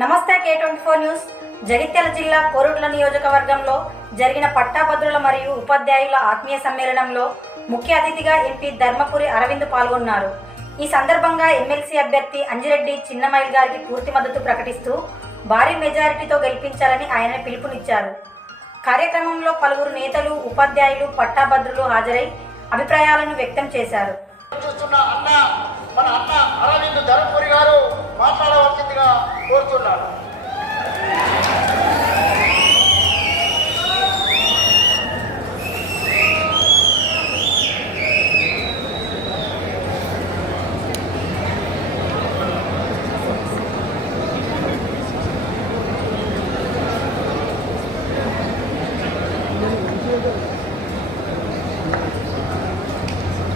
నమస్తే K24 news. Jagtial జిల్లా కోరుట్ల నియోజకవర్గంలో జరిగిన పట్టాభద్రుల మరియు ఉపాధ్యాయుల ఆత్మీయ సమ్మేళనంలో ముఖ్య అతిథిగా ఎంపీ ధర్మపురి అరవింద్ పాల్గొన్నారు. ఈ సందర్భంగా ఎమ్మెల్సీ అభ్యర్థి అంజిరెడ్డి చిన్నమైల్ గారికి పూర్తి మద్దతు ప్రకటిస్తూ భారీ మెజారిటీతో గెలిపించాలని ఆయన పిలుపునిచ్చారు. కార్యక్రమంలో పలువురు నేతలు, ఉపాధ్యాయులు, పట్టాభద్రులు హాజరై అభిప్రాయాలను వ్యక్తం చేశారు. మన అన్న అరవింద్ ధర్మపురి గారు మాట్లాడవలసిందిగా కోరుతున్నాను.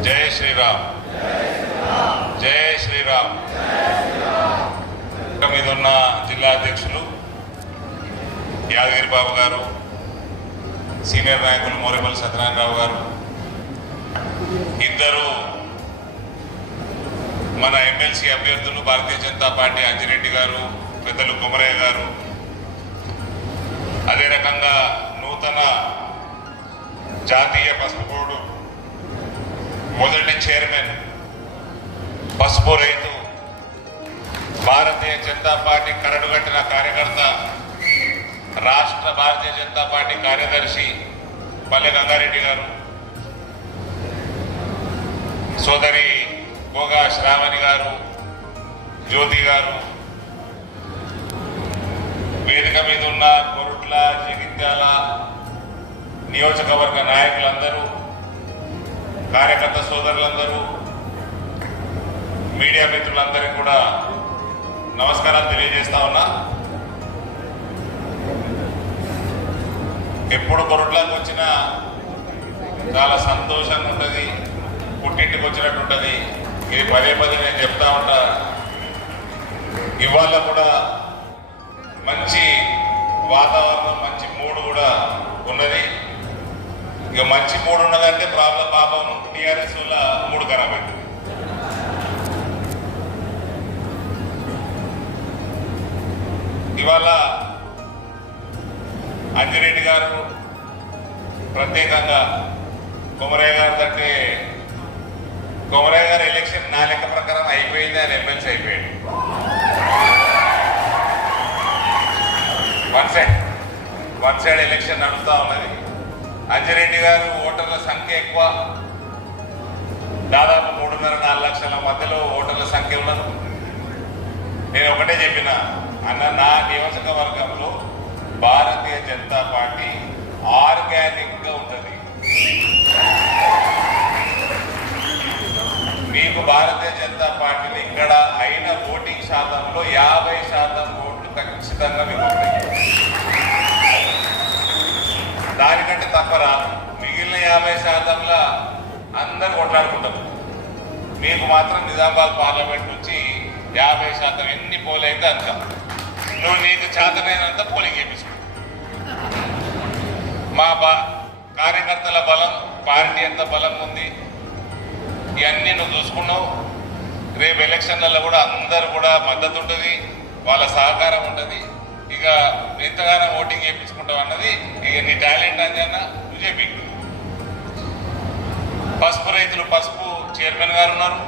జై శ్రీరామ్, జై శ్రీరామ్. మీద ఉన్న జిల్లా అధ్యక్షులు యాదగిరి బాబు గారు, సీనియర్ నాయకులు మోరేపల్లి సత్యనారాయణరావు గారు, ఇద్దరు మన ఎమ్మెల్సీ అభ్యర్థులు భారతీయ జనతా పార్టీ అంజిరెడ్డి గారు, పెద్దలు కుమరయ్య గారు, అదే రకంగా నూతన జాతీయ పసుపు బోర్డు మొదటి చైర్మన్, పసుపు రైతు, భారతీయ జనతా పార్టీ కరడుగట్టిన కార్యకర్త, రాష్ట్ర భారతీయ జనతా పార్టీ కార్యదర్శి పల్లె గంగారెడ్డి గారు, సోదరి గోగా శ్రావణి గారు, జ్యోతి గారు, వేదిక మీద ఉన్న కోరుట్ల, జగిత్యాల నియోజకవర్గ నాయకులందరూ, కార్యకర్త సోదరులందరూ, మీడియా మిత్రులందరికీ కూడా నమస్కారాలు తెలియజేస్తా ఉన్నా. ఎప్పుడు కొరట్లోకి వచ్చినా చాలా సంతోషంగా ఉంటుంది, పుట్టింటికి వచ్చినట్టు ఉంటుంది. ఇది పదే పదే నేను చెప్తా ఉంటా. ఇవాళ కూడా మంచి వాతావరణం, మంచి మూడు కూడా ఉన్నది. ఇక మంచి మూడు ఉన్నదంటే పాపం టీఆర్ఎస్ వల్ల మూడు ఖరాబ్ అయింది. ఇవాళ అంజిరెడ్డి గారు ప్రత్యేకంగా కుమరయ్య గారు అంటే కుమరయ్య గారు ఎలక్షన్ నా లెక్క ప్రకారం అయిపోయింది, ఆయన ఎమ్మెల్సీ అయిపోయాడు. వన్ సైడ్ ఎలక్షన్ నడుస్తూ ఉన్నది. అంజిరెడ్డి గారు ఓటర్ల సంఖ్య ఎక్కువ, దాదాపు 3.5-4 లక్షల మధ్యలో ఓటర్ల సంఖ్య ఉన్నది. నేను ఒకటే చెప్పిన, అన్న నా నియోజకవర్గంలో భారతీయ జనతా పార్టీ ఆర్గానిక్ గా ఉంటుంది. మీకు భారతీయ జనతా పార్టీని ఇక్కడ అయిన ఓటింగ్ శాతంలో 50% ఓట్లు ఖచ్చితంగా మీకు ఉంటాయి. దానికంటే తక్కువ రాదు. మిగిలిన 50%లో అందరు కొట్లాడుకుంటారు. మీకు మాత్రం నిజామాబాద్ పార్లమెంట్ నుంచి 50% ఎన్ని పోలు అయితే అంత నువ్వు నీకు చేతనైనంత పోలింగ్ చేయించుకో. మా కార్యకర్తల బలం, పార్టీ ఎంత బలం ఉంది, ఇవన్నీ నువ్వు చూసుకున్నావు. రేపు ఎలక్షన్లలో కూడా అందరు కూడా మద్దతు ఉంటుంది, వాళ్ళ సహకారం ఉంటుంది. ఇక ఎంతగానో ఓటింగ్ చేయించుకుంటావు అన్నది ఇక నీ టాలెంట్ అని అన్న నువ్వు చెప్పి. పసుపు రైతులు, పసుపు చైర్మన్ గారు ఉన్నారు,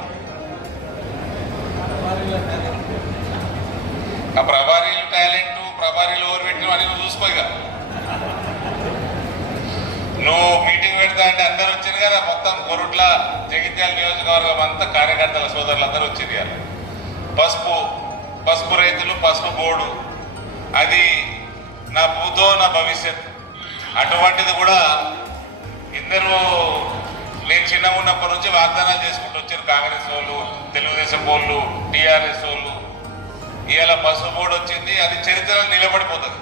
ఆ ప్రభారీలు టాలెంట్, ప్రభారీలు ఓవర్ పెట్టిన అని నువ్వు చూసుకో. ఇక నువ్వు మీటింగ్ పెడతా అంటే అందరు వచ్చారు కదా, మొత్తం కొరుట్ల, జగిత్యాల నియోజకవర్గం అంతా కార్యకర్తల సోదరులు అందరూ వచ్చారు. ఇవాళ పసుపు రైతులు, పసుపు బోర్డు, అది నా భూతో నా భవిష్యత్. అటువంటిది కూడా ఇద్దరు నేను చిన్నగా ఉన్నప్పటి నుంచి వాగ్దానాలు చేసుకుంటూ వచ్చారు. కాంగ్రెస్ వాళ్ళు, తెలుగుదేశం వాళ్ళు, టీఆర్ఎస్ వాళ్ళు. ఇవాళ పసుపు బోర్డు వచ్చింది, అది చరిత్రలో నిలబడిపోతుంది.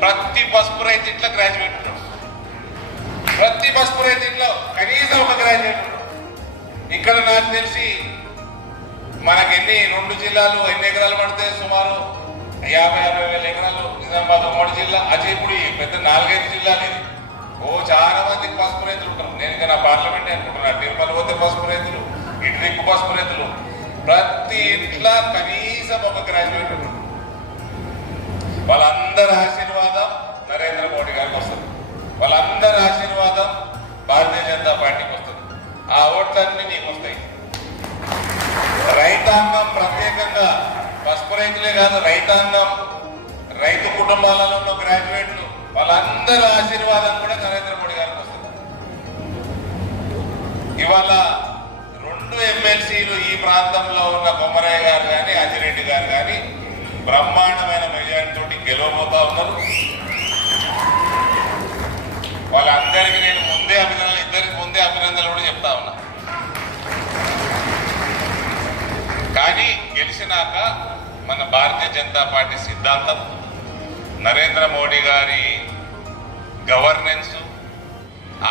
ప్రతి పసుపు రైతు ఇంట్లో గ్రాడ్యుయేట్ ఉంటాడు, ప్రతి పసుపు రైతు ఇంట్లో కనీసం ఒక గ్రాడ్యుయేట్ ఉంటాడు. ఇక్కడ నాకు తెలిసి మనకి 2 జిల్లాలు ఎన్ని ఎకరాలు పడితే సుమారు 50-60 వేల ఎకరాలు నిజామాబాద్ ఉమ్మడి జిల్లా. అది ఇప్పుడు పెద్ద 4-5 జిల్లాలు ఇది. చాలా మందికి పసుపు రైతులు ఉంటారు. నేను ఇంకా నా పార్లమెంట్ అనుకుంటున్నా, తిరుమల పోతే పసుపు రైతులు, ఇటు దిక్కు పసుపు రైతులు, ప్రతి ఇంట్లో కనీసం ఒక గ్రాడ్యుయేట్. వాళ్ళందరి ఆశీర్వాదం నరేంద్ర మోడీ గారికి వస్తుంది, వాళ్ళందరి ఆశీర్వాదం భారతీయ జనతా పార్టీకి వస్తుంది. ఆ ఓట్లన్నీ నీకు వస్తాయి. రైతాంగం ప్రత్యేకంగా పసుపు రైతులే కాదు, రైతాంగం, రైతు కుటుంబాలలో ఉన్న గ్రాడ్యుయేట్లు, వాళ్ళందరి ఆశీర్వాదం కూడా నరేంద్ర మోడీ గారికి వస్తుంది. ఇవాళ 2 ఎమ్మెల్సీలు ఈ ప్రాంతంలో ఉన్న బొమ్మరాయ్ గారు కానీ అజిరెడ్డి గారు కానీ బ్రహ్మాండమైన మెజారిటీ తోటి గెలవబోతా ఉన్నారు. వాళ్ళందరికీ నేను ముందే అభినందనలు, ఇద్దరికి ముందే అభినందనలు కూడా చెప్తా ఉన్నా. కానీ గెలిచినాక మన భారతీయ జనతా పార్టీ సిద్ధాంతం, నరేంద్ర మోడీ గారి గవర్నెన్స్,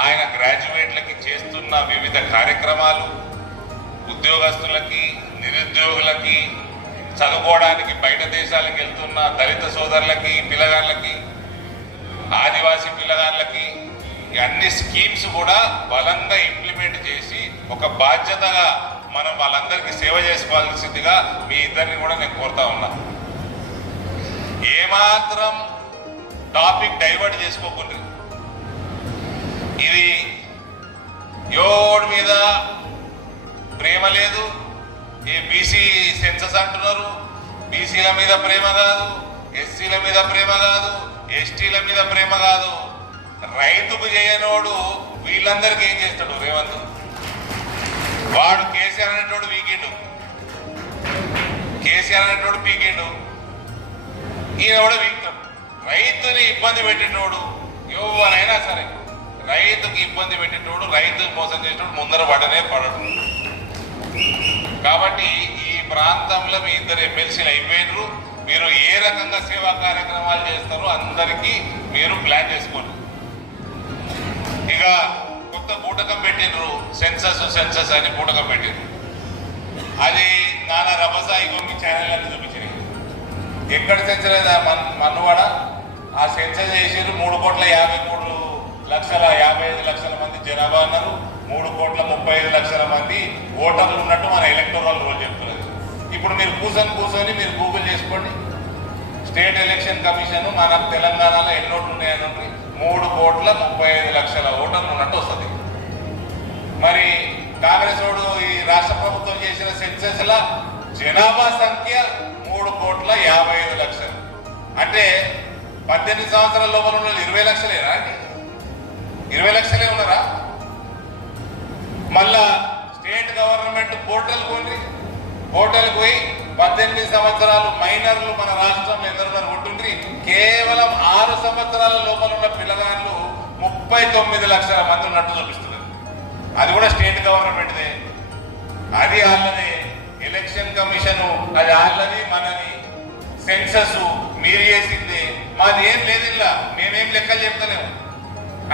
ఆయన గ్రాడ్యుయేట్లకి చేస్తున్న వివిధ కార్యక్రమాలు, ఉద్యోగస్తులకి, నిరుద్యోగులకి, చదువుకోవడానికి బయట దేశాలకు వెళ్తున్న దళిత సోదరులకి, పిల్లగాళ్ళకి, ఆదివాసీ పిల్లగాళ్ళకి అన్ని స్కీమ్స్ కూడా బలంగా ఇంప్లిమెంట్ చేసి ఒక బాధ్యతగా మనం వాళ్ళందరికీ సేవ చేసుకోవాల్సిందిగా మీ ఇద్దరిని కూడా నేను కోరుతా ఉన్నా. ఏమాత్రం టాపిక్ డైవర్ట్ చేసుకోకుండా, ఇది ఎవరి మీద ప్రేమ లేదు. ఈ బీసీ సెన్సస్ అంటున్నారు, బీసీల మీద ప్రేమ కాదు, ఎస్సీల మీద ప్రేమ కాదు, ఎస్టీల మీద ప్రేమ కాదు. రైతుకు చేయనోడు వీళ్ళందరికీ ఏం చేస్తాడు రేవంత్? వాడు కేసీఆర్ అనేటోడు వీకెండు, కేసీఆర్ అనేటోడు పీకెండు, ఈయన కూడా వీక్తాడు. రైతుని ఇబ్బంది పెట్టేటోడు ఎవరైనా సరే, రైతుకి ఇబ్బంది పెట్టేటోడు, రైతు మోసం చేసేటోడు ముందర పడనే పడడు. కాబట్టి ఈ ప్రాంతంలో మీ ఇద్దరు ఎమ్మెల్సీలు అయిపోయినరు. మీరు ఏ రకంగా సేవా కార్యక్రమాలు చేస్తారో అందరికీ మీరు ప్లాన్ చేసుకోండి. ఇక కొత్త బూటకం పెట్టినరు, సెన్సస్ అని బూటకం పెట్టినరు. అది నానా రభసాయిగా మీ ఛానల్ అన్ని చూపించినాయి. ఎక్కడ సెన్సర్ లేదా మన్నువాడ ఆ సెన్సర్ చేసారు. 3,53,55,00,000 మంది జనాభా అన్నారు. 3,35,00,000 మంది ఓటర్లు ఉన్నట్టు మన ఎలక్టోరల్ రోల్ చెప్తున్నది. ఇప్పుడు మీరు కూర్చొని మీరు గూగుల్ చేసుకోండి. స్టేట్ ఎలక్షన్ కమిషన్ మన తెలంగాణలో ఎన్ని ఓట్లు ఉన్నాయని 3,35,00,000 ఓటర్లు ఉన్నట్టు వస్తుంది. మరి కాంగ్రెస్ వాడు ఈ రాష్ట్ర ప్రభుత్వం చేసిన సెన్సెస్ లా జనాభా సంఖ్య 3,55,00,000. అంటే 18 సంవత్సరాల లోపల ఉన్న 20 లక్షలేనా అండి? 20 లక్షలే ఉన్నారా? మళ్ళా స్టేట్ గవర్నమెంట్ పోర్టల్కి పోయి 18 సంవత్సరాలు మైనర్లు మన రాష్ట్రంలో ఎందరు ఉంటుండ్రి. కేవలం 6 సంవత్సరాల లోపల ఉన్న పిల్లగాళ్ళు 39 లక్షల మంది ఉన్నట్టు చూపిస్తున్నారు. అది కూడా స్టేట్ గవర్నమెంట్దే, అది వాళ్ళని ఎలక్షన్ కమిషన్, అది వాళ్ళని మనని. సెన్సస్ మీరు చేసింది, మాది ఏం లేదు. ఇలా మేమేం లెక్కలు చెప్తలేము.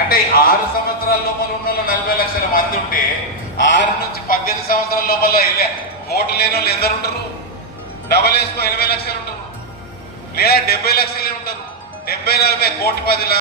అంటే 6 సంవత్సరాల లోపల ఉన్న 40 లక్షల మంది ఉంటే 6 నుంచి 18 సంవత్సరాల లోపల ఓటు లేని వాళ్ళు ఎందరు ఉంటారు? డబల్ వేసుకో 80 లక్షలు ఉంటారు, లేదా 70 లక్షలే ఉంటారు. 70, 40, 1,10,00,000